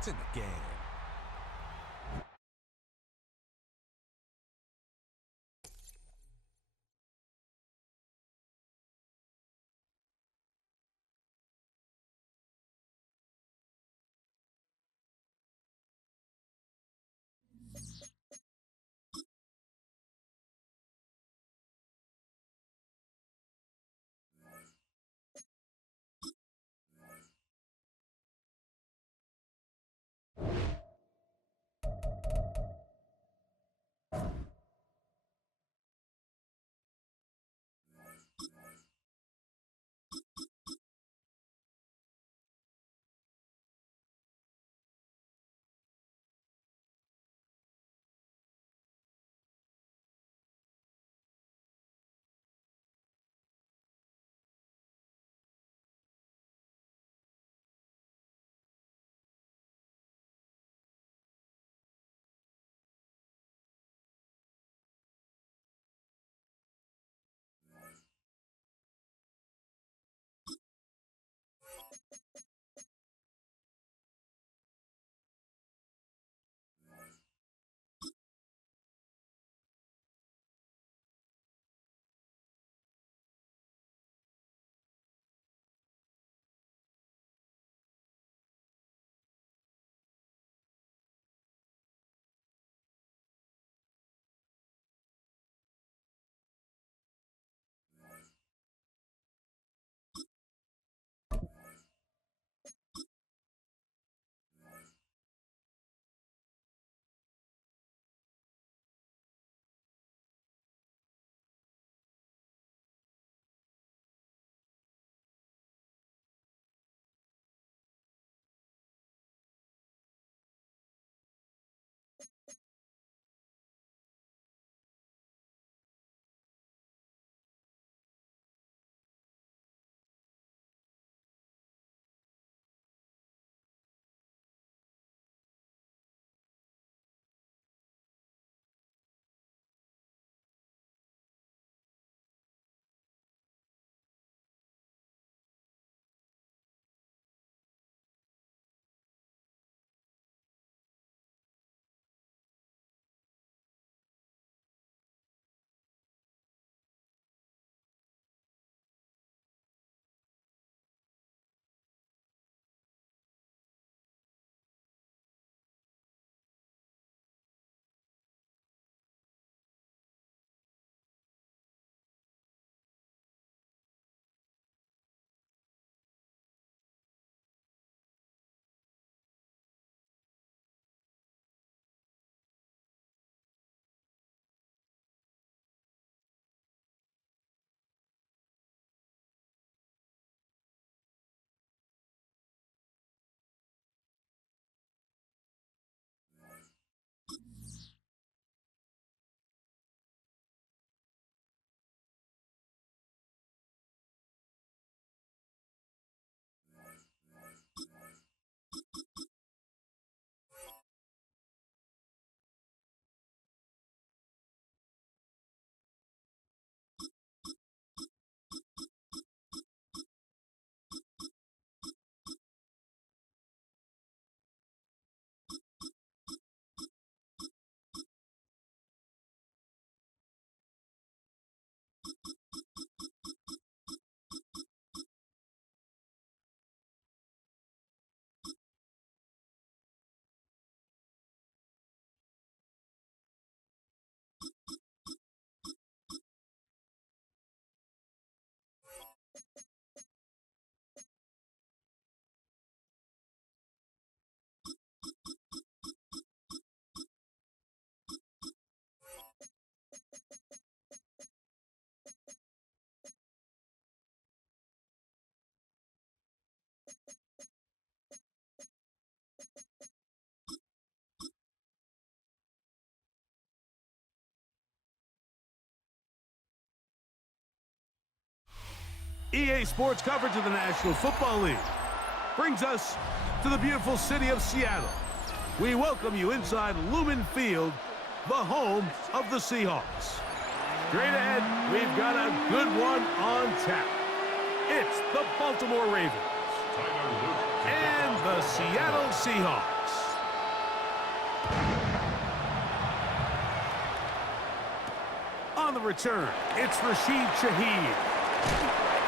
It's in the game. EA Sports coverage of the National Football League brings us to the beautiful city of Seattle. We welcome you inside Lumen Field, the home of the Seahawks. Straight ahead, we've got a good one on tap. It's the Baltimore Ravens and the Seattle Seahawks. the return, it's Rashid Shaheed.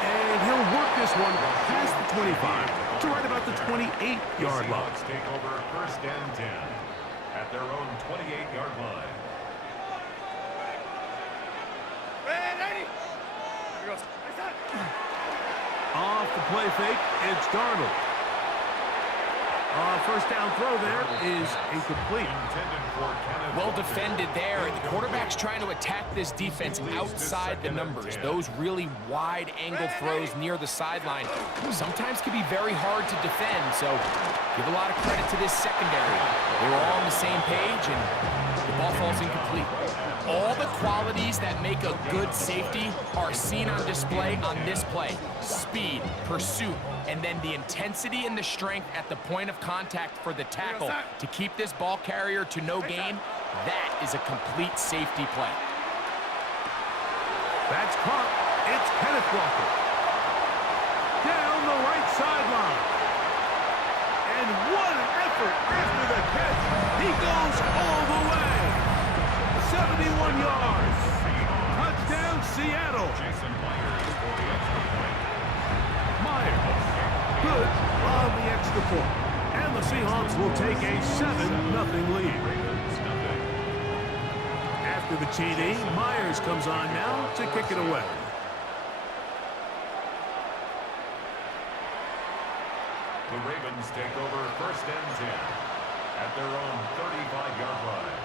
And he'll work this one past the 25 to right about the 28-yard line. Take over first and 10 at their own 28-yard line. Off the play fake, it's Darnold. First down throw there is incomplete. Well defended there. The quarterback's trying to attack this defense outside the numbers. Those really wide angle throws near the sideline sometimes can be very hard to defend. So give a lot of credit to this secondary. They were all on the same page and the ball falls incomplete. All the qualities that make a good safety are seen on display on this play. Speed, pursuit, and then the intensity and the strength at the point of contact for the tackle to keep this ball carrier to no gain. That is a complete safety play. That's caught. It's Kenneth Walker. Down the right sideline. And what an effort after the catch. He goes all the way. 71 yards. Touchdown, Seattle. Myers. Good on the extra point. And the Seahawks will take a 7-0 lead. After the TD, Myers comes on now to kick it away. The Ravens take over first and 10 at their own 35-yard line.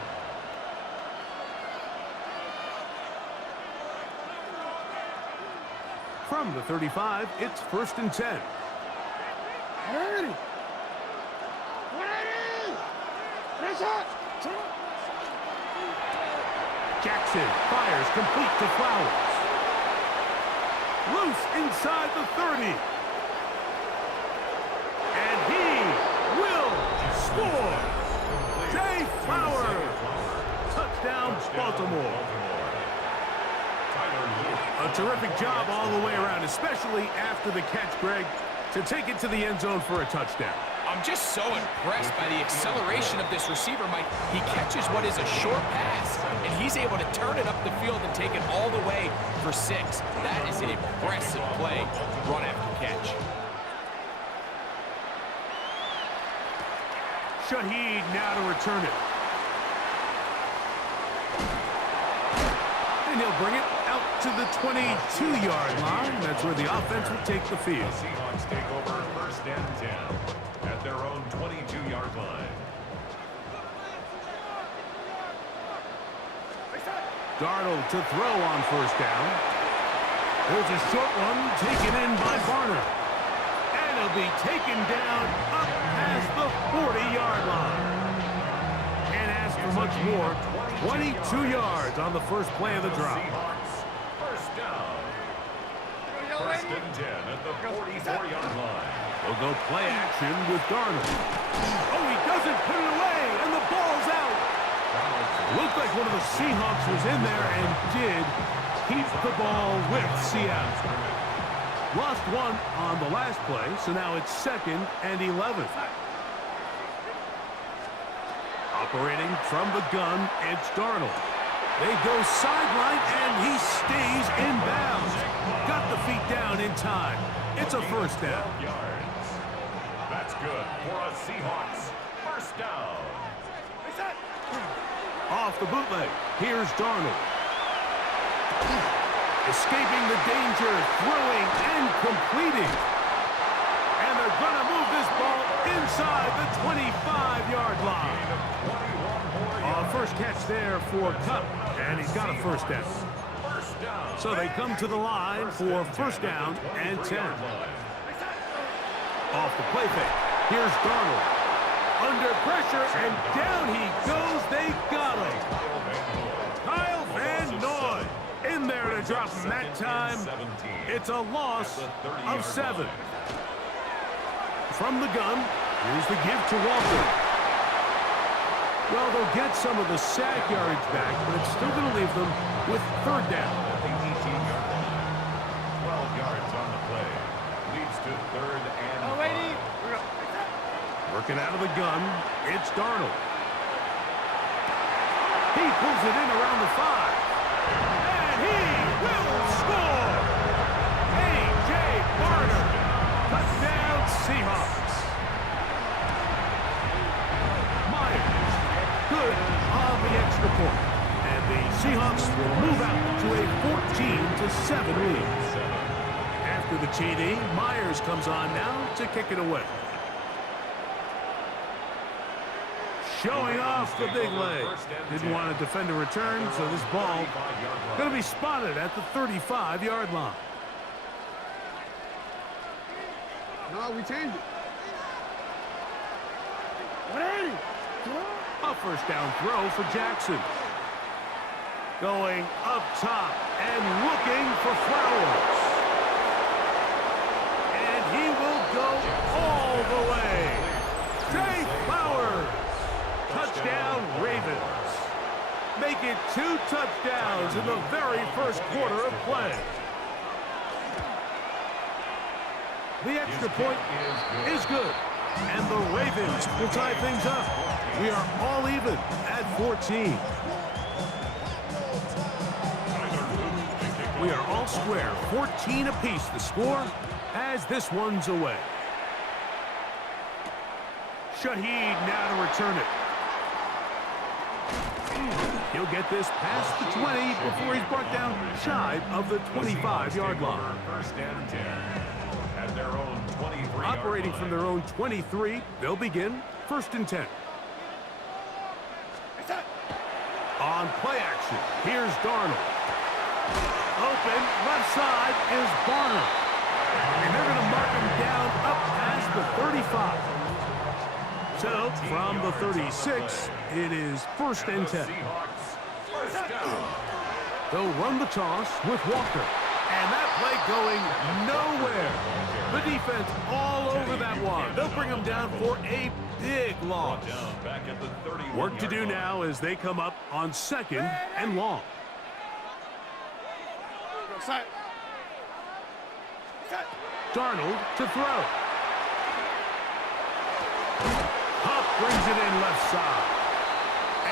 From the 35, it's first and 10. Jackson fires complete to Flowers. Loose inside the 30. And he will score. Jay Flowers. Touchdown, Baltimore. A terrific job all the way around, especially after the catch, Greg, to take it to the end zone for a touchdown. I'm just so impressed by the acceleration of this receiver, Mike. He catches what is a short pass, and he's able to turn it up the field and take it all the way for 6. That is an impressive play, run after catch. Shaheed now to return it. And he'll bring it out to the 22-yard line. That's where the offense will take the field. The Seahawks take over first and 10 at their own 22-yard line. Darnold to throw on first down. There's a short one taken in by Barner. And it'll be taken down up past the 40-yard line. Can't ask for much more. 22 yards on the first play of the drive. First down. First and 10 at the 44-yard line. They'll go play action with Darnold. Oh, he doesn't put it away, and the ball's out. Looked like one of the Seahawks was in there and did keep the ball with Seattle. Lost one on the last play, so now it's 2nd and 11. Operating from the gun, it's Darnold. They go sideline, and he stays in bounds. Got the feet down in time. It's a first down. That's good for a Seahawks first down. Off the bootleg, here's Darnold. Escaping the danger, throwing and completing. And they're going to move this ball inside the 25-yard line. First catch there for Kupp, and he's got a first down. So they come to the line for first down and 10. Off the play fake, here's Darnold. Under pressure, and down he goes. They got him. Kyle Van Noy in there to drop him that time. It's a loss of 7. From the gun, here's the give to Walker. Well, they'll get some of the sack yardage back, but it's still going to leave them with third down. 12 yards on the play. Leads to third and 5. Working out of the gun, it's Darnold. He pulls it in around the 5. And TD. Myers comes on now to kick it away. Showing off the big leg. Didn't want to defend a return, so this ball going to be spotted at the 35-yard line. No, we changed it. A first down throw for Jackson. Going up top and looking for Flowers. And he will go all the way. Zay Flowers. Touchdown, Ravens. Make it 2 touchdowns in the very first quarter of play. The extra point is good. And the Ravens will tie things up. We are all even at 14. We are all square, 14 apiece the score as this one's away. Shaheed now to return it. He'll get this past the 20 before he's brought down shy of the 25-yard line. First and 10 at their own 23. Operating from their own 23, they'll begin first and 10. On play action, here's Darnold. Open, left side is Barner. And they're going to mark him down up past the 35. So, from the 36, it is first and 10. They'll run the toss with Walker. And that play going nowhere. The defense all over that one. They'll bring him down for a big loss. Work to do now as they come up on second and long. Darnold to throw. Huff brings it in left side.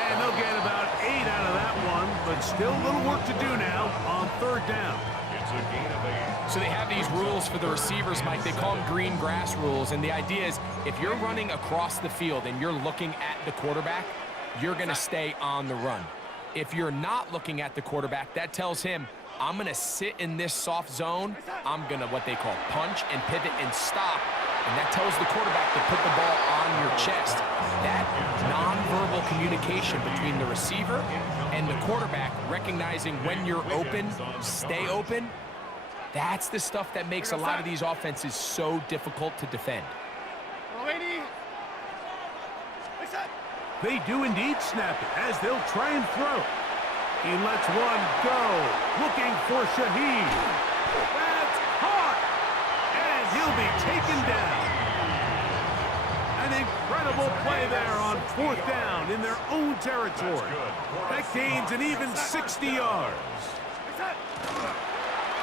And they'll get about 8 out of that one, but still a little work to do now on third down. It's a gain of 8. So they have these rules for the receivers, Mike. They call them green grass rules. And the idea is if you're running across the field and you're looking at the quarterback, you're going to stay on the run. If you're not looking at the quarterback, that tells him, I'm going to sit in this soft zone. I'm going to what they call punch and pivot and stop. And that tells the quarterback to put the ball on your chest. That nonverbal communication between the receiver and the quarterback, recognizing when you're open, stay open, that's the stuff that makes a lot of these offenses so difficult to defend. They do indeed snap it as they'll try and throw. He lets one go, looking for Shaheed. That's caught, and he'll be taken down. An incredible play there on fourth down in their own territory. That gains an even 60 yards.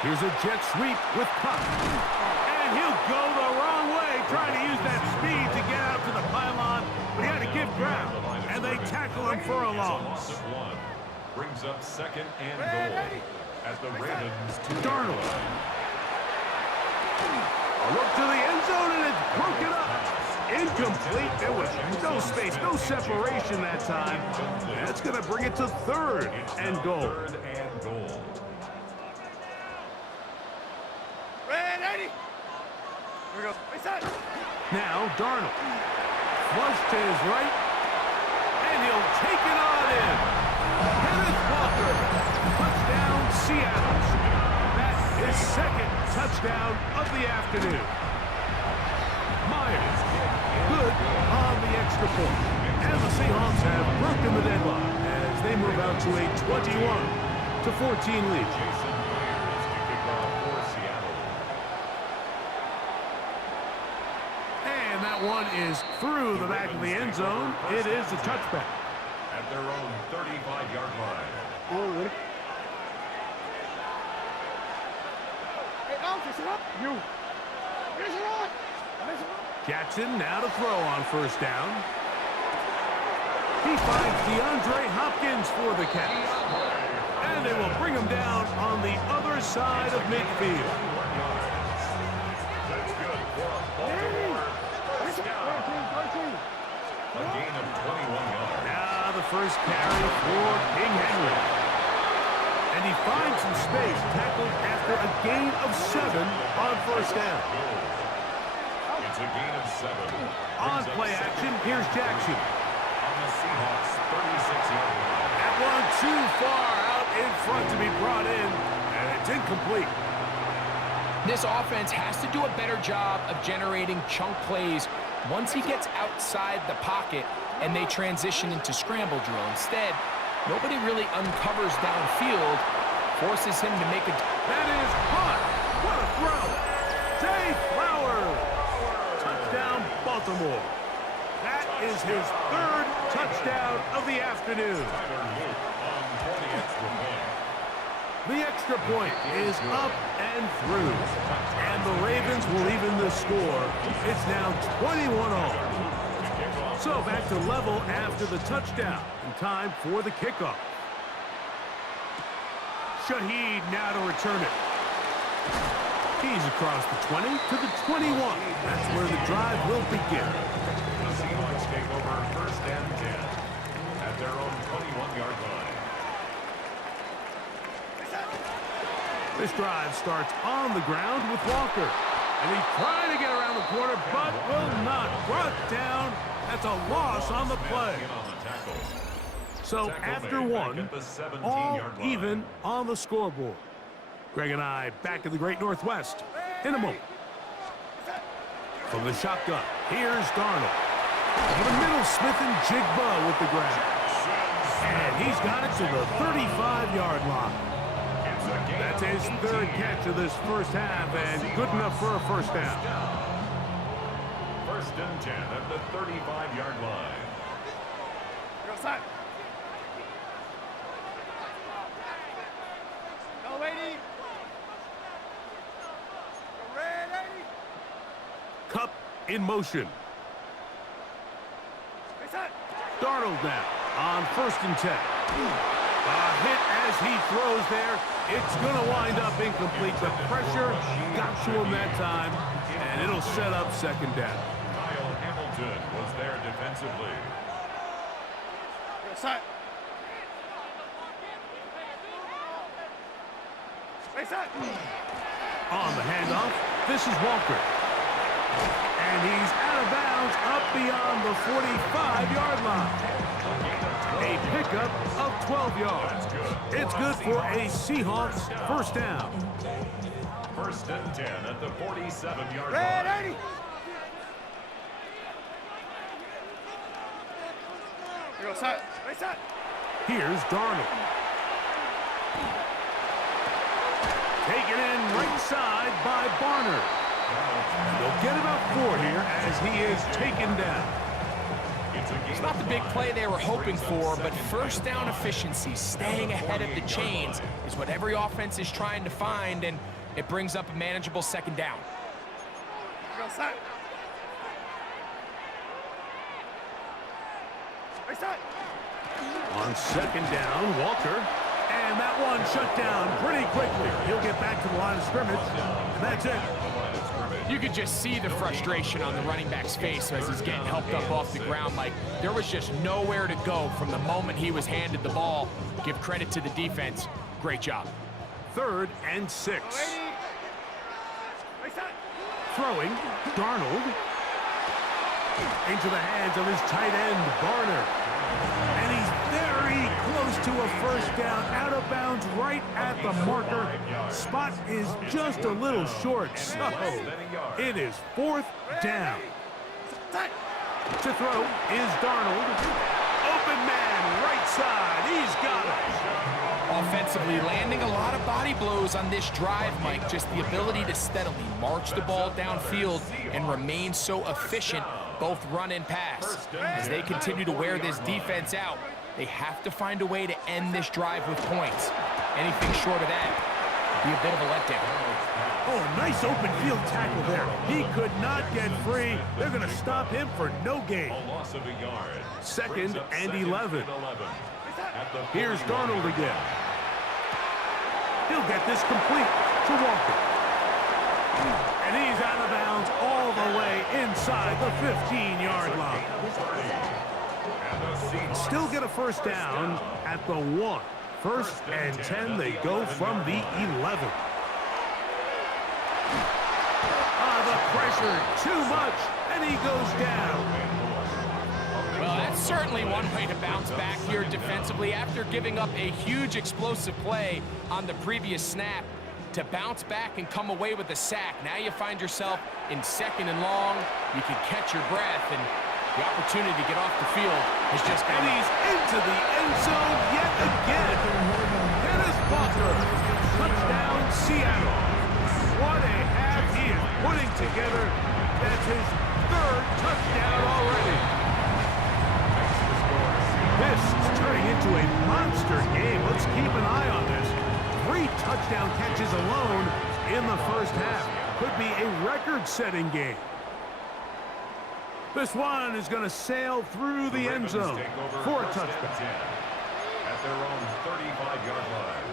Here's a jet sweep with Cup. And he'll go the wrong way, trying to use that speed to get out to the pylon, but he had to give ground, and they tackle him for a loss. Brings up second and goal at the Ravens 2. Darnold. A look to the end zone, and it's broken up. Incomplete. There was no space, no separation that time. That's going to bring it to third and goal. Now Darnold. Flush to his right, and he'll take it on in. Kenneth Walker. Touchdown, Seattle. That's his second touchdown of the afternoon. Myers, good on the extra point. And the Seahawks have broken the deadlock as they move out to a 21-14 lead. And that one is through the back of the end zone. It is a touchback. At their own 35-yard line. Jackson now to throw on first down. He finds DeAndre Hopkins for the catch. And they will bring him down on the other side of midfield. That's good for a Baltimore first down. A gain of 21 yards. Now the first carry for King Henry. And he finds some space, tackled after a gain of 7 on first down. It's a gain of 7. On play action, here's Jackson. On the Seahawks 36-yard line. That one too far out in front to be brought in, and it's incomplete. This offense has to do a better job of generating chunk plays once he gets outside the pocket and they transition into scramble drill. Instead, nobody really uncovers downfield, forces him to make a... That is hot. What a throw. Zay Flowers. Touchdown, Baltimore. That is his 3rd touchdown of the afternoon. The extra point is up and through. And the Ravens will even the score. It's now 21-all. So back to level after the touchdown. And time for the kickoff. Shaheed now to return it. He's across the 20 to the 21. That's where the drive will begin. The Seahawks take over first and 10 at their own 21-yard line. This drive starts on the ground with Walker. And he's trying to get around the corner, but will not. Brought down. That's a loss on the play. So after one, all even on the scoreboard. Greg and I back in the Great Northwest in a moment. From the shotgun, here's Darnold. Over the middle, Smith and Jigba with the grab. And he's got it to the 35-yard line. That's his 3rd catch of this first half, and good enough for a first down. First and 10 at the 35-yard line. Go side. Go, lady. Go, red, lady. Cup in motion. Go side. Darnold now on first and 10. A hit as he throws there. It's going to wind up incomplete. The pressure got to him that time, and it'll set up second down. Kyle Hamilton was there defensively. Go side. Go side. On the handoff, this is Walker. And he's out of bounds up beyond the 45-yard line. A pickup of 12 yards. It's good for a Seahawks first down. First and 10 at the 47-yard Red, line. 80. Go side. Go side. Here's Darnold. Taken in right side by Barner. And they'll get about 4 here as he is taken down. It's not the big play they were hoping for, but first down efficiency, staying ahead of the chains, is what every offense is trying to find, and it brings up a manageable second down. Go side. Go side. On second down, Walker. And that one shut down pretty quickly. He'll get back to the line of scrimmage, and that's it. You could just see the frustration on the running back's face as he's getting helped up off the ground. Like, there was just nowhere to go from the moment he was handed the ball. Give credit to the defense. Great job. 3rd and 6. Throwing, Darnold. Into the hands of his tight end, Barner. And he's very close to a first down, out of bounds right at the marker. Spot is just a little short, so it is 4th down. To throw is Darnold. Open man, right side, he's got it. Offensively, landing a lot of body blows on this drive, Mike. Just the ability to steadily march the ball downfield and remain so efficient, both run and pass. As they continue to wear this defense out, they have to find a way to end this drive with points. Anything short of that would be a bit of a letdown. Oh, nice open field tackle there. He could not get free. They're going to stop him for no gain. A loss of a yard. 2nd and 11. Here's Darnold again. He'll get this complete to Walker. And he's out of bounds all the way inside the 15-yard line. Still get a first down at the 1. First and 10, they go from the 11. The pressure, too much, and he goes down. Well, that's certainly one way to bounce back here defensively after giving up a huge explosive play on the previous snap. To bounce back and come away with a sack. Now you find yourself in 2nd and long. You can catch your breath, and the opportunity to get off the field has just gone. And he's into the end zone yet again. Dennis Walker, touchdown Seattle. What a half he is putting together. That's his 3rd touchdown already. This is turning into a monster game. Let's keep an eye on this. 3 touchdown catches alone in the first half. Could be a record-setting game. This one is going to sail through the end zone for a touchdown. At their own 35-yard line.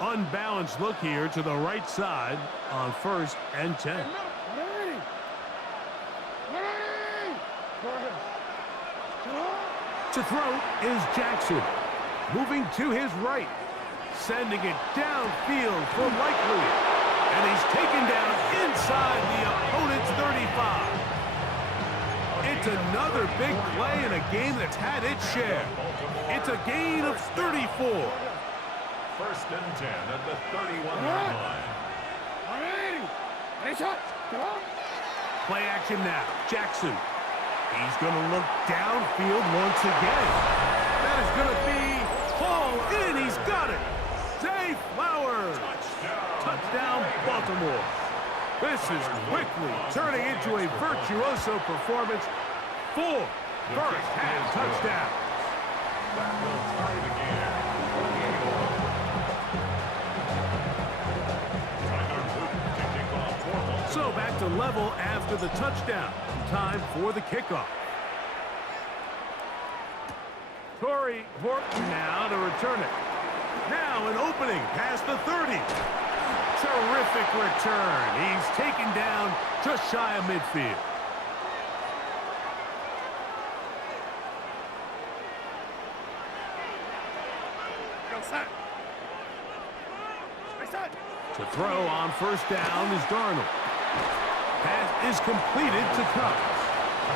Unbalanced look here to the right side on 1st and 10. To throw is Jackson. Moving to his right. Sending it downfield for Likely. And he's taken down inside the opponent's 35. It's another big play in a game that's had its share. It's a gain of 34. 1st and 10 at the 31-yard line. Play action now. Jackson. He's going to look downfield once again. That is going to be hauled in. He's got it. Zay Flowers. Touchdown, Baltimore. This is quickly turning into a virtuoso performance. 4 first half touchdown. That will tie the game. So back to level after the touchdown. Time for the kickoff. Torrey Horton now to return it. Now an opening past the 30. Terrific return. He's taken down just shy of midfield. To throw on 1st down is Darnold. Pass is completed to Cox.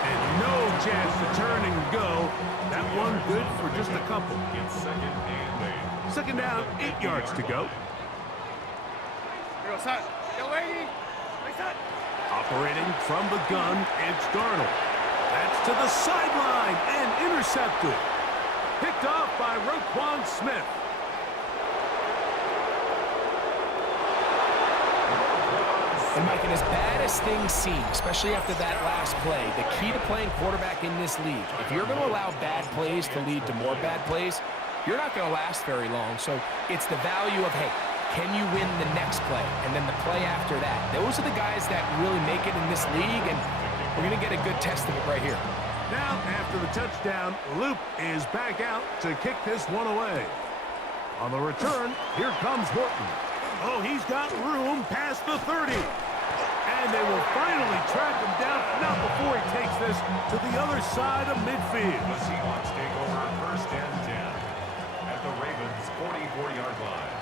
And no chance to turn and go. That one good for just a couple. It's 2nd and 8. 2nd down, 8 yards to go. Operating from the gun, it's Darnold. That's to the sideline and intercepted. Picked off by Roquan Smith. And Mike, and as bad as things seem, especially after that last play, the key to playing quarterback in this league, if you're going to allow bad plays to lead to more bad plays, you're not going to last very long. So it's the value of, hey, can you win the next play? And then the play after that. Those are the guys that really make it in this league, and we're going to get a good test of it right here. Now, after the touchdown, Loop is back out to kick this one away. On the return, here comes Horton. Oh, he's got room past the 30. And they will finally track him down, not before he takes this to the other side of midfield. The Seahawks take over 1st and 10 at the Ravens' 44-yard line.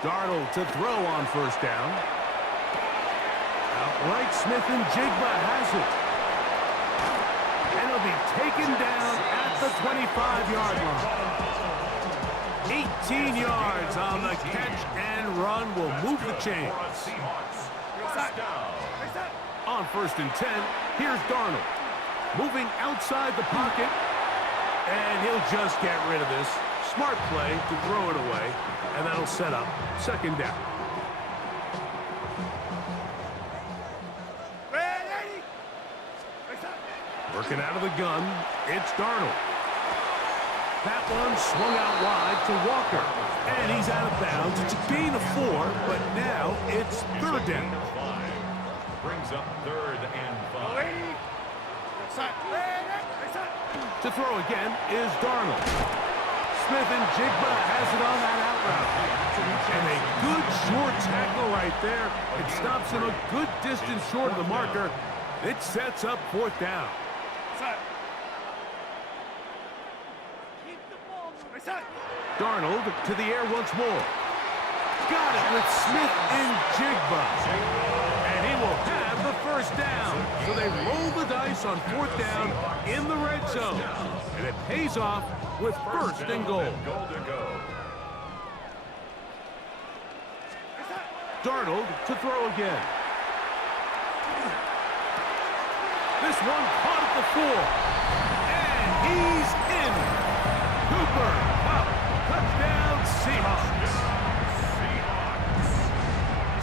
Darnold to throw on 1st down. Outright Smith and Jigba has it. And he'll be taken down at the 25-yard line. 18 yards on the catch and run will move the chains. On 1st and 10, here's Darnold. Moving outside the pocket, and he'll just get rid of this. Smart play to throw it away, and that'll set up 2nd down. Working out of the gun, it's Darnold. That one swung out wide to Walker. And he's out of bounds. It's a gain of 4, but now it's 3rd down. Brings up 3rd and 5. To throw again is Darnold. Smith and Jigba has it on that out route. And a good short tackle right there. It stops him a good distance short of the marker. It sets up 4th down. Set. Reset. Darnold to the air once more. Got it with Smith and Jigba. And he will have the first down. So they roll the dice on fourth down in the red zone. And it pays off with first and goal. Goal to go. Darnold to throw again. This one caught at the 4. And he's in. Cooper Kupp, touchdown Seahawks.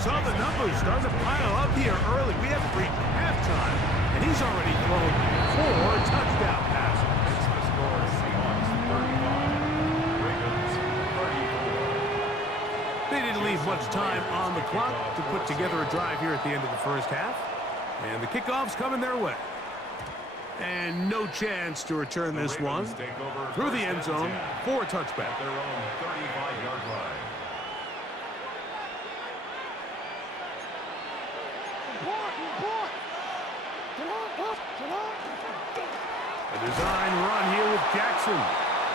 Saw the numbers starting to pile up here early. We haven't reached halftime, and he's already thrown 4 touchdown passes. It's the score, Seahawks 35, Ravens 34. They didn't leave much time on the clock to put together a drive here at the end of the first half. And the kickoff's coming their way. And no chance to return this one through the end zone for a touchback. At their own 35-yard line. A design run here with Jackson.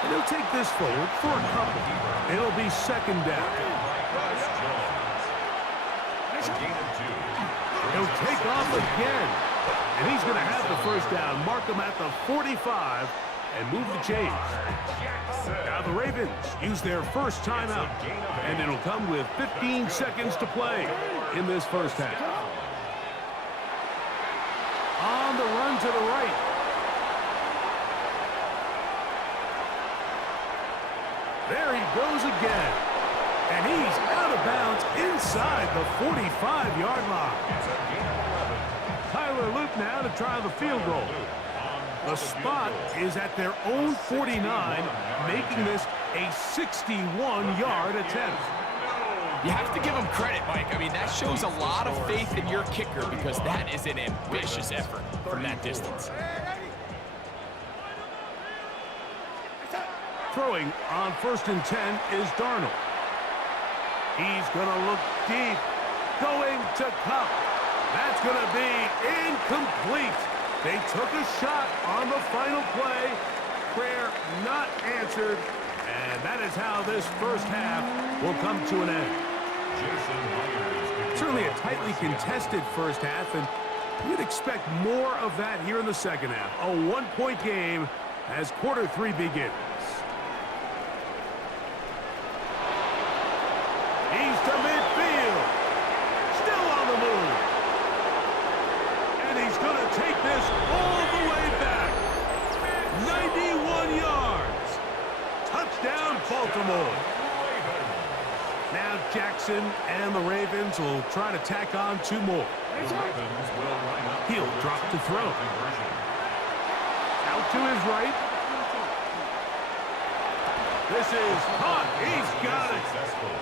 And he'll take this forward for a couple. It'll be second down. He'll take off again. And he's going to have the first down. Mark him at the 45 and move the chains. Now the Ravens use their first timeout. And it'll come with 15 seconds to play in this first half. On the run to the right. There he goes again. And he's out of bounds inside the 45-yard line. Tyler Luke now to try the field goal. The spot is at their own 49, making this a 61-yard attempt. You have to give him credit, Mike. I mean, that shows a lot of faith in your kicker because that is an ambitious effort from that distance. Throwing on 1st and 10 is Darnold. He's going to look deep. Going to Kupp. That's going to be incomplete. They took a shot on the final play. Prayer not answered. And that is how this first half will come to an end. Certainly a tightly contested first half, and you'd expect more of that here in the second half. A one-point game as quarter 3 begins. He's to midfield. Still on the move. And he's going to take this all the way back. 91 yards. Touchdown, Baltimore. Now Jackson and the Ravens will try to tack on 2 more. He'll drop to throw. Out to his right. This is caught. He's got it.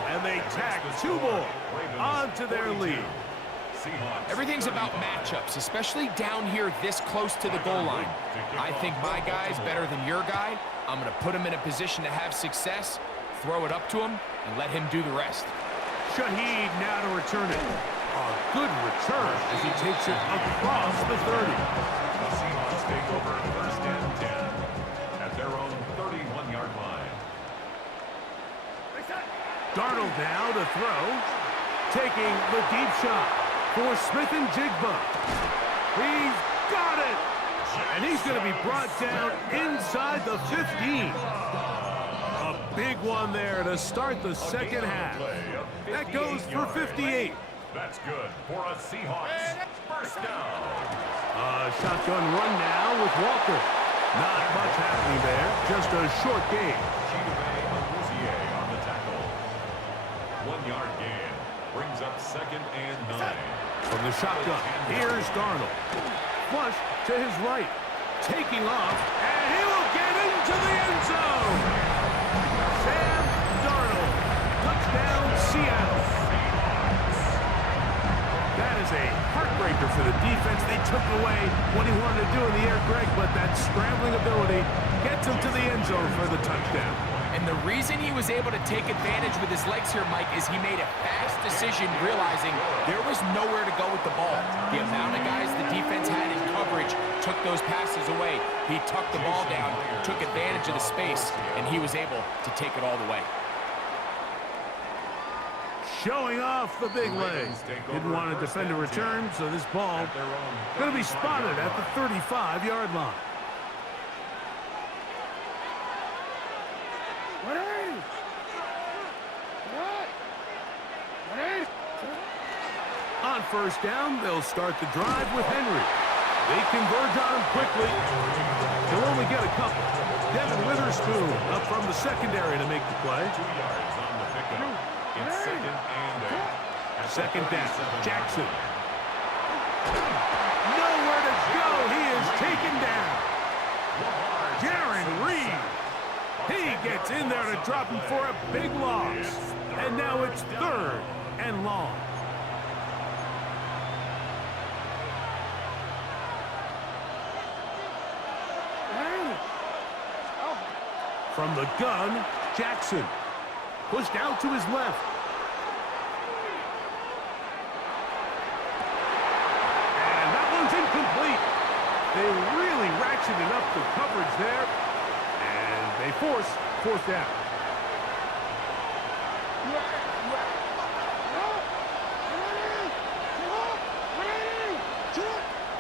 And they tack 2 more onto their lead. Everything's about matchups, especially down here this close to the goal line. I think my guy's better than your guy. I'm going to put him in a position to have success, throw it up to him, and let him do the rest. Shaheed now to return it. A good return as he takes it across the 30. The Seahawks take over 1st and 10 at their own 31-yard line. Darnold now to throw. Taking the deep shot for Smith and Jigba. He's got it. And he's going to be brought down inside the 15. A big one there to start the second half. That goes for 58. That's good for a Seahawks first down. A shotgun run now with Walker. Not much happening there. Just a short gain. On the tackle. 1-yard gain brings up 2nd and 9. From the shotgun, here's Darnold. Flush to his right. Taking off, and he will get into the end zone. Sam Darnold. Touchdown, Seattle. That is a heartbreaker for the defense. They took away what he wanted to do in the air, Greg, but that scrambling ability gets him to the end zone for the touchdown. And the reason he was able to take advantage with his legs here, Mike, is he made a fast decision realizing there was nowhere to go with the ball. The amount of guys the defense had in coverage took those passes away. He tucked the ball down, took advantage of the space, and he was able to take it all the way. Showing off the big leg. Didn't want to defend a return, so this ball going to be spotted at the 35-yard line. On first down, they'll start the drive with Henry. They converge on him quickly. He'll only get a couple. Devin Witherspoon up from the secondary to make the play. 2 yards on the pickup. It's second and 8. Second down, Jackson. Nowhere to go. He is taken down. Jaron Reed. He gets in there to drop him for a big loss. And now it's third and long. From the gun, Jackson. Pushed out to his left. And that one's incomplete. They really ratcheted up the coverage there. And they force fourth down.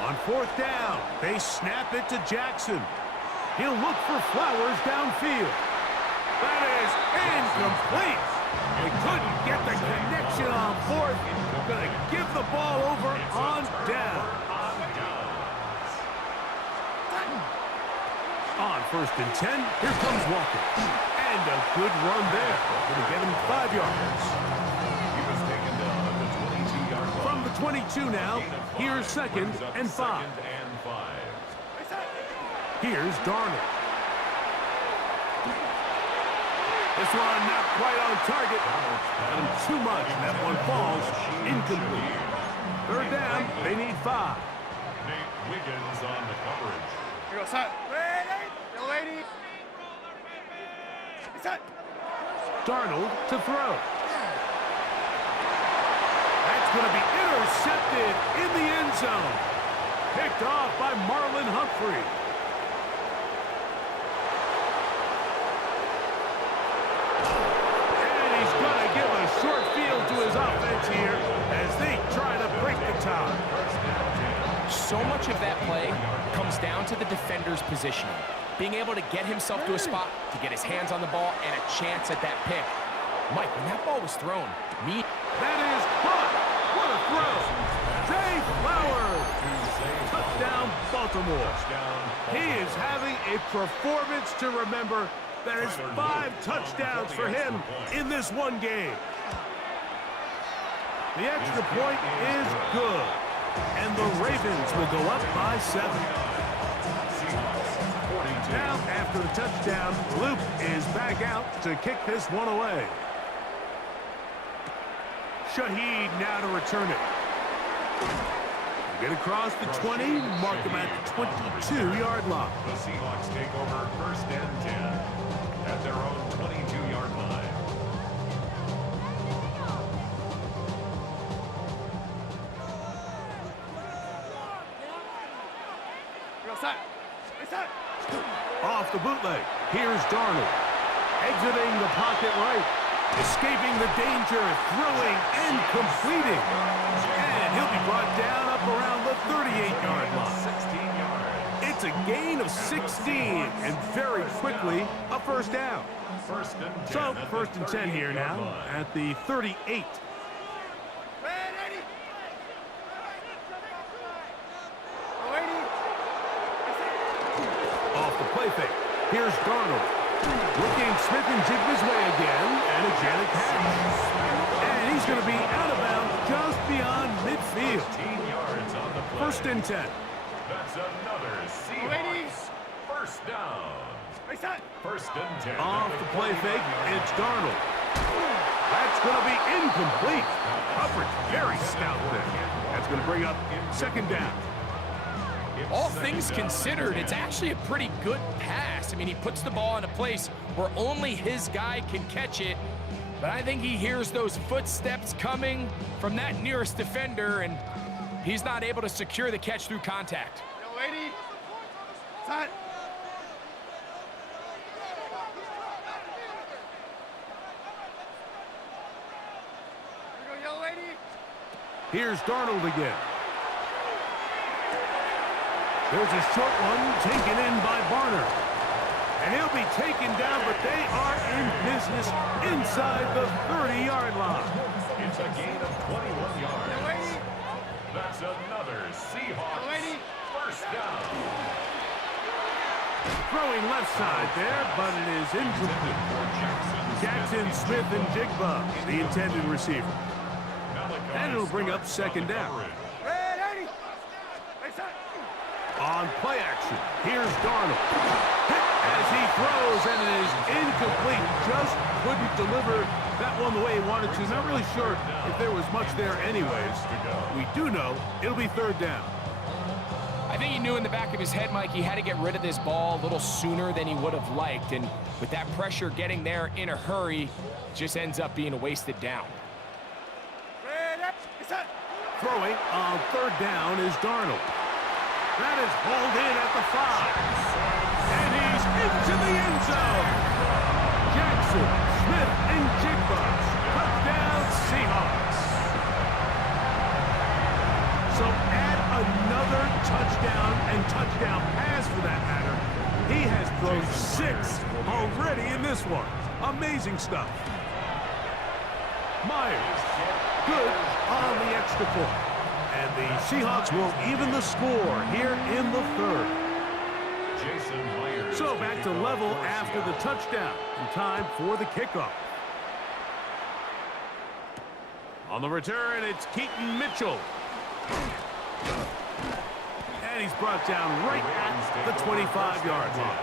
On fourth down, they snap it to Jackson. He'll look for Flowers downfield. That is incomplete. They couldn't get the connection on fourth. Going to give the ball over on down. On first and 10, here comes Walker. And a good run there. Going to get him 5 yards. He was taken down at the 22-yard line. From the 22 now, here's second and 5. Second and 5. Here's Darnold. This one not quite on target. Got him too much. That one falls incomplete. Third down, they need 5. Nate Wiggins on the coverage. Here goes set. Ready? Get ready. Set. Darnold to throw. That's going to be intercepted in the end zone. Picked off by Marlon Humphrey. Short field to his offense here as they try to break the tie. So much of that play comes down to the defender's positioning. Being able to get himself to a spot, to get his hands on the ball, and a chance at that pick. Mike, when that ball was thrown, that is caught. What a throw. Zay Flowers. Touchdown, Baltimore. He is having a performance to remember. That is 5 touchdowns for him in this one game. The extra point is good. And the Ravens will go up by 7. Now, after the touchdown, Luke is back out to kick this one away. Shaheed now to return it. Get across the 20, mark him at the 22-yard line. The Seahawks take over first and 10 at their own 22-yard line. Off the bootleg, here's Darnold. Exiting the pocket right. Escaping the danger, throwing and completing. And he'll be brought down up around the 38-yard line. 16 yards. It's a gain of 16, and very quickly, a first down. First and 10 So, at first the and 10 here 38-yard now line. at the 38. Off the play fake. Here's Darnold. Looking Smith and Jigba's way again, and a Janet catch. And he's going to be out of bounds just beyond midfield. 15 yards on the play. First and 10. That's another Seahawks first down. First and 10. Off the play fake, it's Darnold. That's going to be incomplete. Coverage very stout there. That's going to bring up second down. all things considered, it's actually a pretty good pass. I mean, he puts the ball in a place where only his guy can catch it. But I think he hears those footsteps coming from that nearest defender, and he's not able to secure the catch through contact. Outside. Here we go, yellow lady. Here's Darnold again. There's a short one taken in by Barner. And he'll be taken down, but they are in business inside the 30-yard line. It's a gain of 21 yards. That's another Seahawks first down. Throwing left side there, but it is incomplete. Jackson, Smith, and Jigba, the intended receiver. And it'll bring up second down. On play action, here's Darnold. Hit as he throws, and it is incomplete. Just couldn't deliver that one the way he wanted to. Not really sure if there was much there anyways. We do know it'll be third down. I think he knew in the back of his head, Mike, he had to get rid of this ball a little sooner than he would have liked. And with that pressure getting there in a hurry, just ends up being a wasted down. Throwing on third down is Darnold. That is hauled in at the 5. And he's into the end zone. Jackson, Smith, and Jigba. Touchdown, Seahawks. So add another touchdown and touchdown pass for that matter. He has thrown 6 already in this one. Amazing stuff. Myers, good on the extra point. And the Seahawks will even the score here in the third. So back to level after the touchdown. And time for the kickoff. On the return, it's Keaton Mitchell. And he's brought down right at the 25-yard line.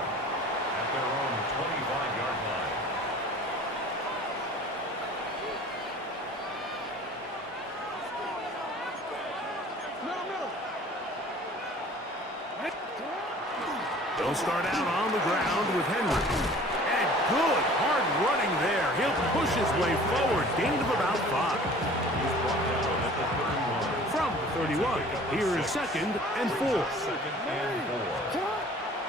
At their own 25-yard line. They'll start out on the ground with Henry. And good hard running there. He'll push his way forward. Gain of about 5. He's brought down at the 31. From the 31, here is second and 4. Second and 4.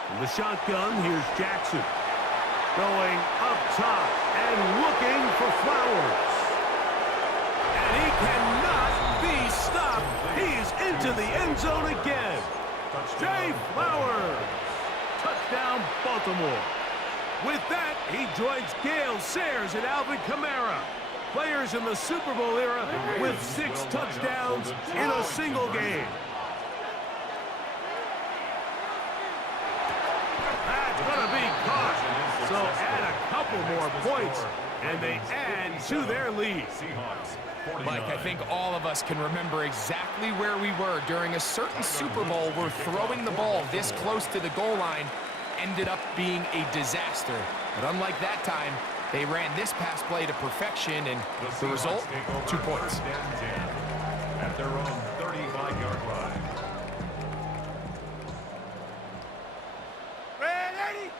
From the shotgun, here's Jackson. Going up top and looking for Flowers. And he cannot be stopped. He's into the end zone again. Jay Flowers. Touchdown, Baltimore. With that, he joins Gale Sayers and Alvin Kamara. Players in the Super Bowl era with 6 touchdowns in a single game. That's going to be caught. So add a couple more points, and they add to their lead. Mike, I think all of us can remember exactly where we were during a certain Super Bowl where throwing the ball this close to the goal line ended up being a disaster. But unlike that time, they ran this pass play to perfection, and the result, 2 points. At their own 35-yard line. Ready?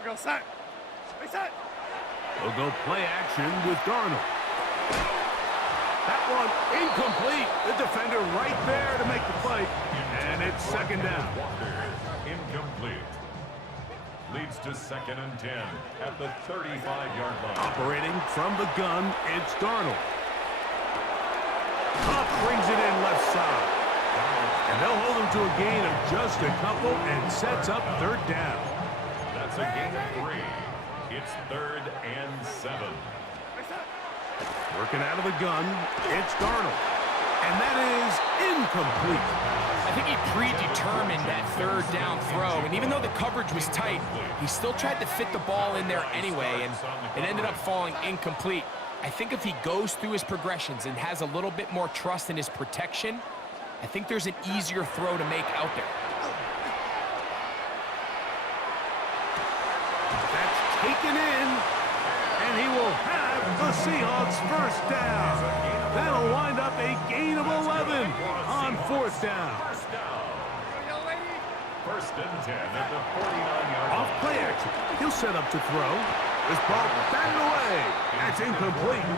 We go set. Reset. They'll go play action with Darnold. That one incomplete. The defender right there to make the play. And it's second down. Incomplete. Leads to second and 10 at the 35-yard line. Operating from the gun, it's Darnold. Up brings it in left side. And they'll hold him to a gain of just a couple and sets up third down. That's a gain of 3. It's third and 7. Working out of the gun, it's Darnold. And that is incomplete. I think he predetermined that third down throw, and even though the coverage was tight, he still tried to fit the ball in there anyway, and it ended up falling incomplete. I think if he goes through his progressions and has a little bit more trust in his protection, I think there's an easier throw to make out there. That's taken in, and he will have the Seahawks first down. That'll wind up a gain of 11 on fourth down. First and 10 at the 49-yard line. Off play action. He'll set up to throw. This ball batted away. That's incomplete.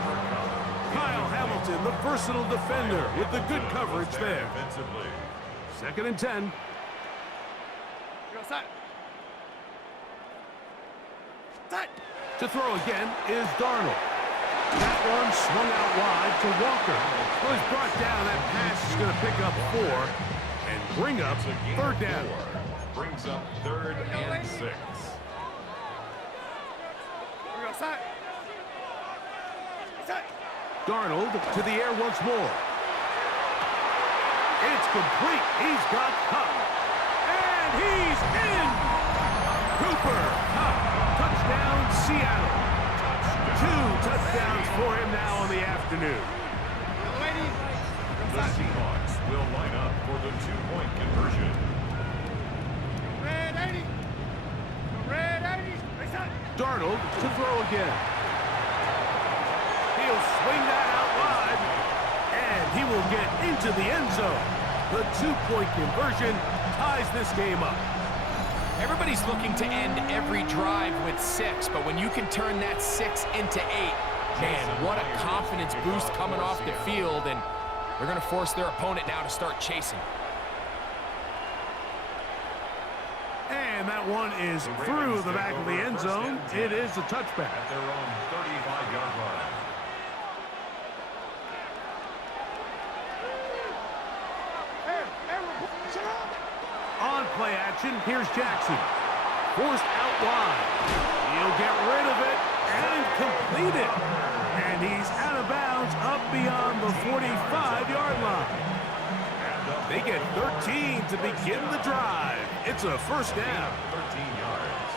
Kyle Hamilton, the versatile defender, with the good coverage there. Second and 10. set. Set. To throw again is Darnold. That one swung out wide to Walker. Well, he's brought down. That pass is going to pick up 4 and bring up third down. Brings up 3rd and 6. Here we go, set. Set. Darnold to the air once more. It's complete. He's got Cup. And he's in. Cooper Cup. Touchdown, Seattle. 2 touchdowns for him now on the afternoon. The Seahawks will line up for the 2-point conversion. Red 80. Red 80. Set. Darnold to throw again. He'll swing that out wide. And he will get into the end zone. The 2-point conversion ties this game up. Everybody's looking to end every drive with 6, but when you can turn that 6 into 8, man, what a confidence boost coming off the field, and they're going to force their opponent now to start chasing. And that one is through the back of the end zone. It is a touchback. At their own 35-yard line. On play action, here's Jackson. Forced out wide. He'll get rid of it and complete it. And he's out of bounds up beyond the 45-yard line. They get 13 to begin the drive. It's a first down. 13 yards.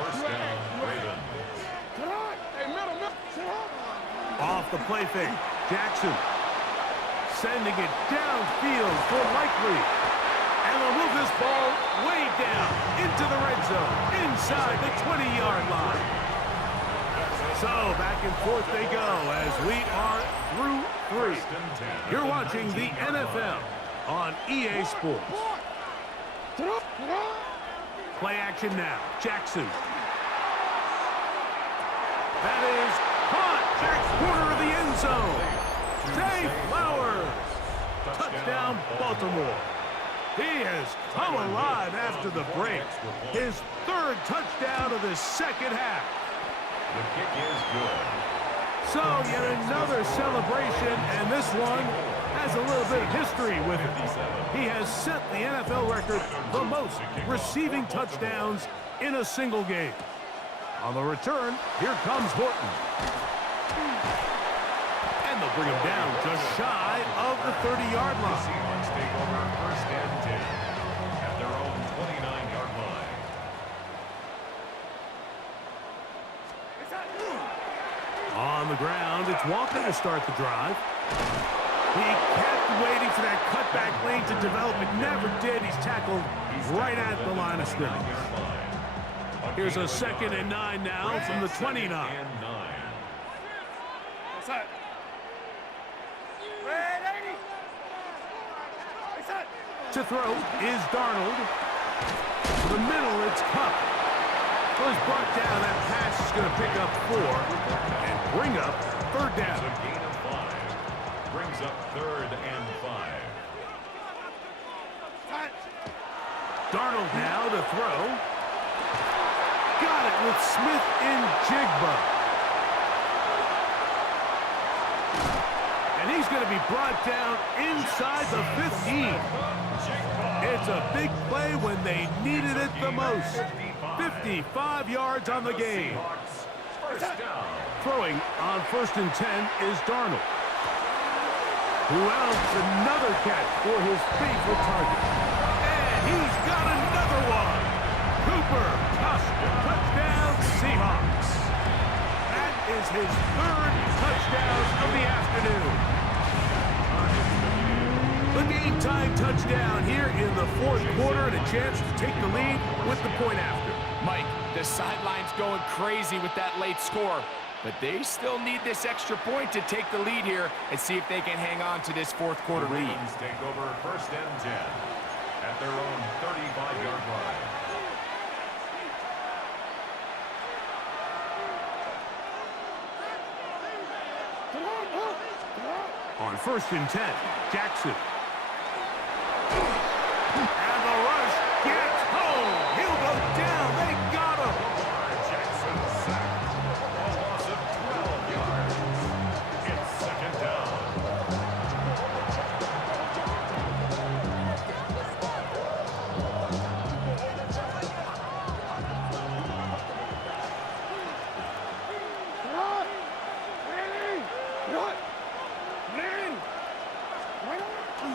First down, Ravens. Off the play fake, Jackson. Sending it downfield for Likely. And they'll move this ball way down into the red zone, inside the 20-yard line. So back and forth they go as we are through 3. You're watching the NFL on EA Sports. Play action now. Jackson. That is caught. Back corner of the end zone. Zay Flowers. Touchdown, Baltimore. He has come alive after the break. His 3rd touchdown of the second half. The kick is good. So yet another celebration, and this one has a little bit of history with it. He has set the NFL record for most receiving touchdowns in a single game. On the return, here comes Horton. And they'll bring him down just shy of the 30-yard line. Seahawks take over first and 10 at their own 29-yard line. On the ground, it's Walker to start the drive. He kept waiting for that cutback lane to develop. It never did. He's tackled right at the line of scrimmage. Here's a 2nd and 9 now from the 29. Set. Red 80. Set. To throw is Darnold. To the middle, it's Cup. Well, he's brought down. That pass is going to pick up 4 and bring up third down. A gain of 5 brings up 3rd and 5. Set. Darnold now to throw. Got it with Smith in Jigba. And he's going to be brought down inside the 15. It's a big play when they needed it the most. 55 yards on the game. First down. Throwing on 1st and 10 is Darnold, who outs another catch for his favorite target. And he's got another one. Cooper Kupp, touchdown Seahawks. That is his 3rd touchdown of the afternoon. The game-time touchdown here in the 4th quarter, and a chance to take the lead with the point after. Mike, the sideline's going crazy with that late score, but they still need this extra point to take the lead here and see if they can hang on to this 4th quarter The lead. Ravens take over first and 10 at their own 35-yard line. On 1st and 10, Jackson. And the rush gets home. What? Man!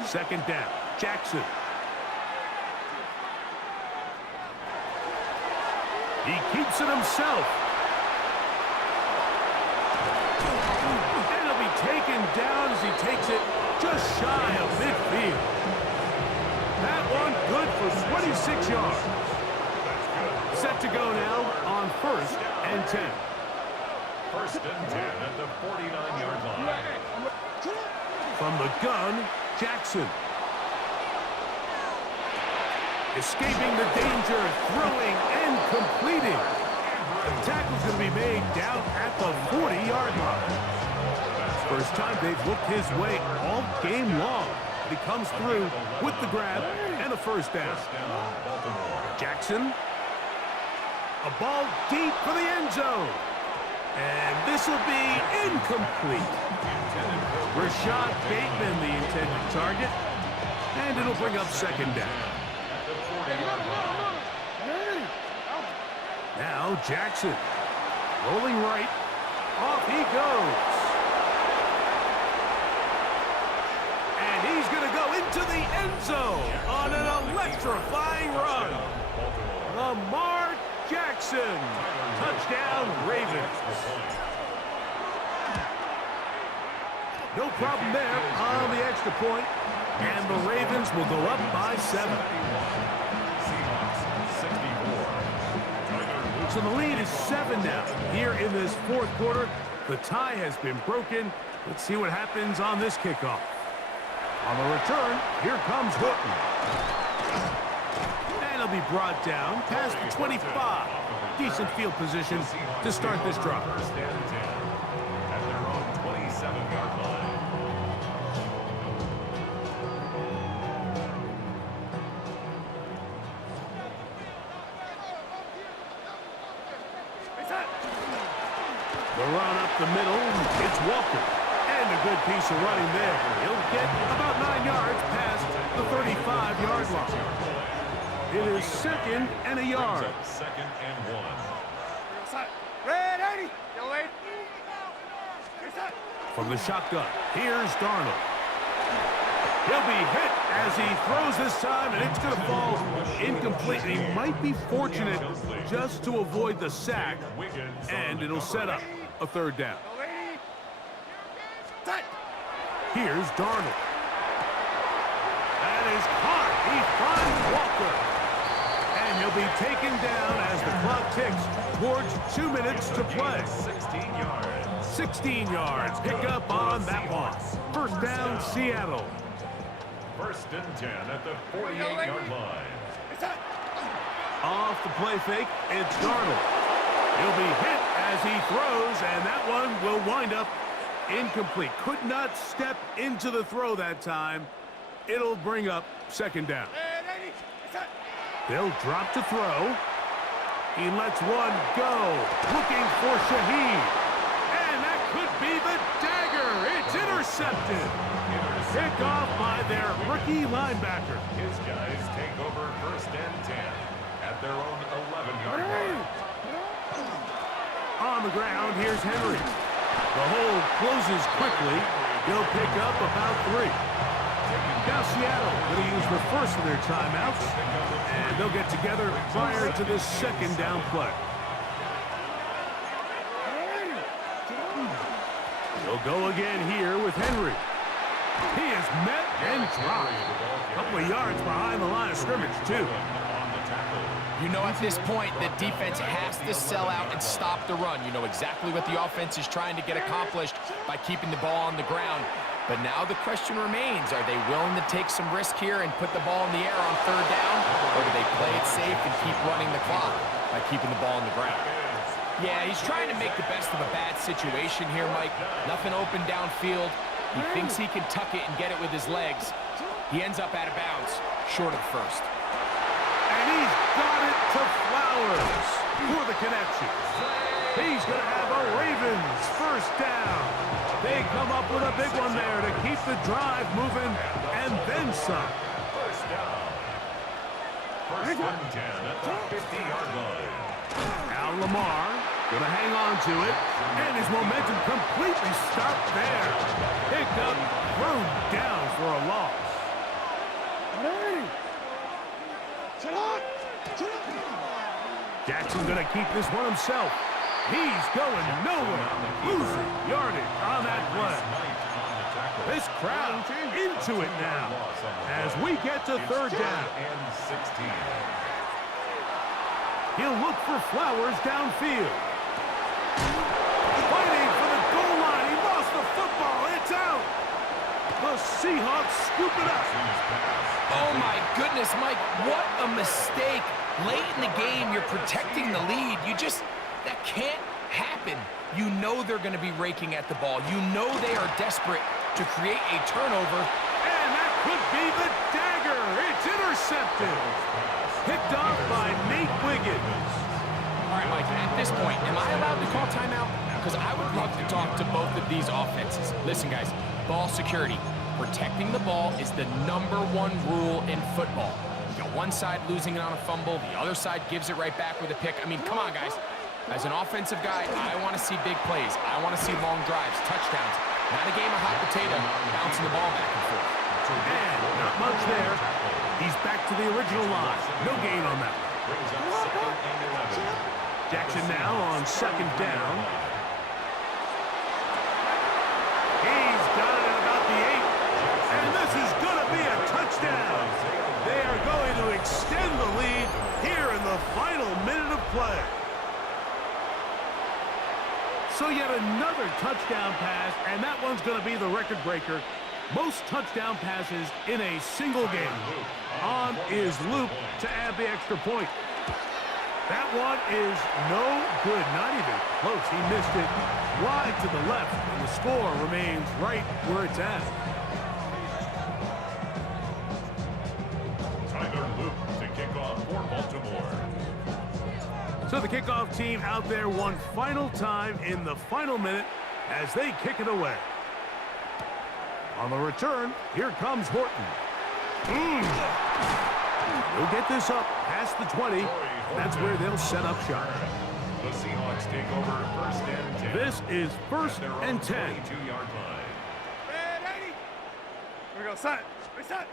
Second down. Jackson. He keeps it himself. And he'll be taken down as he takes it just shy of midfield. That one good for 26 yards. Set to go now on 1st and 10. 1st and 10 at the 49-yard line. From the gun, Jackson. Escaping the danger, throwing and completing. The tackle's going to be made down at the 40-yard line. First time they've looked his way all game long. He comes through with the grab and a first down. Jackson. A ball deep for the end zone. And this will be incomplete. Rashad Bateman, the intended target. And it'll bring up second down. Now Jackson. Rolling right. Off he goes. And he's going to go into the end zone on an electrifying run. Lamar Jackson. Touchdown, Ravens. No problem there on the extra point. And the Ravens will go up by 7. So the lead is 7 now. Here in this 4th quarter, the tie has been broken. Let's see what happens on this kickoff. On the return, here comes Horton. And he'll be brought down past the 25. Decent field position to start this drive. 1st and 10 at their own 27-yard line. The run up the middle, it's Walker. And a good piece of running there. He'll get about 9 yards past the 35-yard line. It is 2nd and a yard. 2nd and 1. Red 80. Yo, wait. From the shotgun, here's Darnold. He'll be hit as he throws this time, and it's going to fall incomplete. He might be fortunate just to avoid the sack, and it'll set up a 3rd down. Here's Darnold. That is caught. He finds Walker. And he'll be taken down as the clock ticks towards 2 minutes to play. 16 yards. 16 yards. Pick up on that one. 1st down, Seattle. 1st and 10 at the 48-yard line. Off the play fake, it's Darnold. He'll be hit as he throws, and that one will wind up incomplete. Could not step into the throw that time. It'll bring up 2nd down. They'll drop to throw. He lets one go. Looking for Shaheed. And that could be the dagger. It's intercepted. Pick off by their rookie linebacker. His guys take over 1st and 10 at their own 11-yard line. On the ground, here's Henry. The hold closes quickly. He'll pick up about 3. Now Seattle going to use the first of their timeouts, and they'll get together prior to this 2nd down play. They'll go again here with Henry. He is met and dropped. A couple of yards behind the line of scrimmage, too. You know, at this point, the defense has to sell out and stop the run. You know exactly what the offense is trying to get accomplished by keeping the ball on the ground. But now the question remains, are they willing to take some risk here and put the ball in the air on 3rd down? Or do they play it safe and keep running the clock by keeping the ball on the ground? Yeah, he's trying to make the best of a bad situation here, Mike. Nothing open downfield. He thinks he can tuck it and get it with his legs. He ends up out of bounds, short of 1st. And he's got it to Flowers for the connection. He's going to have a Ravens 1st down. They come up with a big one there to keep the drive moving and then some. 1st down. 1st and 10 at the 50-yard line. Now Lamar Gonna hang on to it, and his momentum completely stopped there. Picked up, thrown down for a loss. Jackson gonna keep this one himself. He's going nowhere. Losing yardage on that play. This crowd into it now as we get to third down. He'll look for Flowers downfield. Fighting for the goal line. He lost the football. It's out. The Seahawks scoop it up. Oh, my goodness, Mike. What a mistake. Late in the game, you're protecting the lead. That can't happen. You know they're going to be raking at the ball. You know they are desperate to create a turnover. And that could be the dagger. It's intercepted. Picked off by Nate Wiggins. All right, Mike, at this point, am I allowed to call timeout? Because I would love to talk to both of these offenses. Listen, guys, ball security. Protecting the ball is the #1 rule in football. You got one side losing it on a fumble, the other side gives it right back with a pick. I mean, come on, guys. As an offensive guy, I want to see big plays. I want to see long drives, touchdowns. Not a game of hot potato, bouncing the ball back and forth. And not much there. He's back to the original line. No gain on that one. Jackson now on second down. He's got it at about the 8. And this is going to be a touchdown. They are going to extend the lead here in the final minute of play. So yet another touchdown pass, and that one's going to be the record breaker. Most touchdown passes in a single game. On is Luke to add the extra point. That one is no good, not even close. He missed it wide to the left, and the score remains right where it's at. Tyler Luke to kick off for Baltimore. So the kickoff team out there one final time in the final minute as they kick it away. On the return, here comes Horton. He'll get this up past the 20. That's where they'll set up shop. The Seahawks take over first and 10. This is first and 10. 22-yard line. Ready? Here we go. Set. Reset.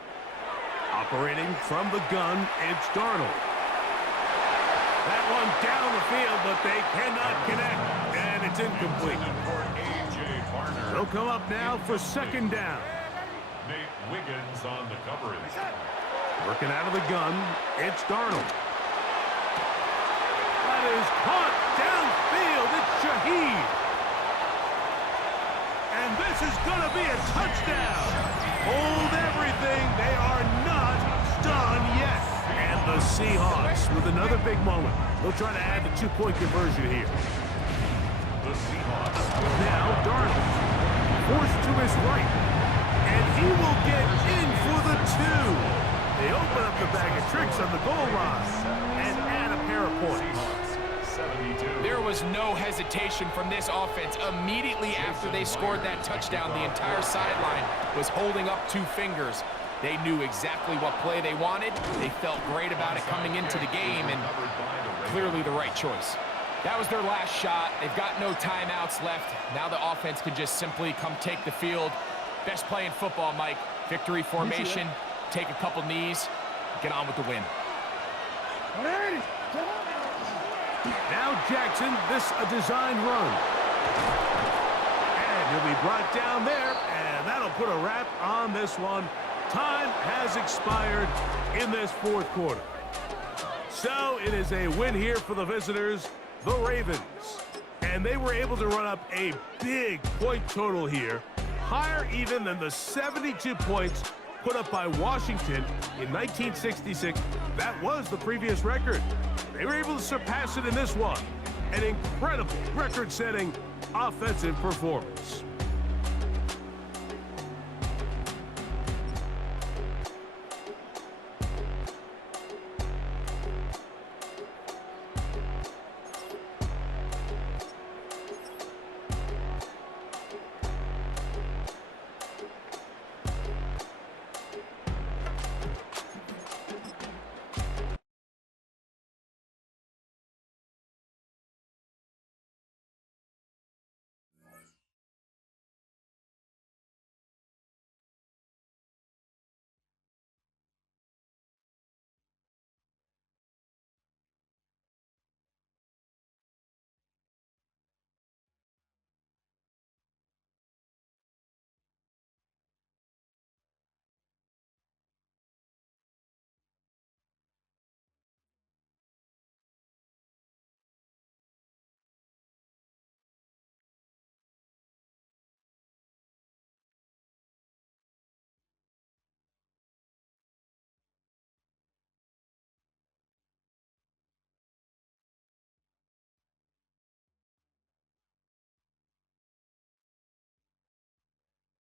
Operating from the gun, it's Darnold. That one down the field, but they cannot connect, and it's incomplete. For A.J. Barner. They'll come up now for second down. Nate Wiggins on the coverage. Working out of the gun, it's Darnold. That is caught downfield. It's Shaheed. And this is going to be a touchdown. Hold everything. They are not done yet. And the Seahawks with another big moment. They'll try to add the two-point conversion here. The Seahawks. Now Darnold forced to his right. And he will get in for the 2. They open up the bag of tricks on the goal line and add a pair of points. 72. There was no hesitation from this offense. Immediately after they scored that touchdown, the entire sideline was holding up 2 fingers. They knew exactly what play they wanted. They felt great about it coming into the game, and clearly the right choice. That was their last shot. They've got no timeouts left. Now the offense can just simply come take the field. Best play in football, Mike. Victory formation, take a couple knees, get on with the win. Now Jackson, this a design run. And he'll be brought down there, and that'll put a wrap on this one. Time has expired in this fourth quarter. So it is a win here for the visitors, the Ravens. And they were able to run up a big point total here, higher even than the 72 points put up by Washington in 1966. That was the previous record. They were able to surpass it in this one. An incredible record-setting offensive performance.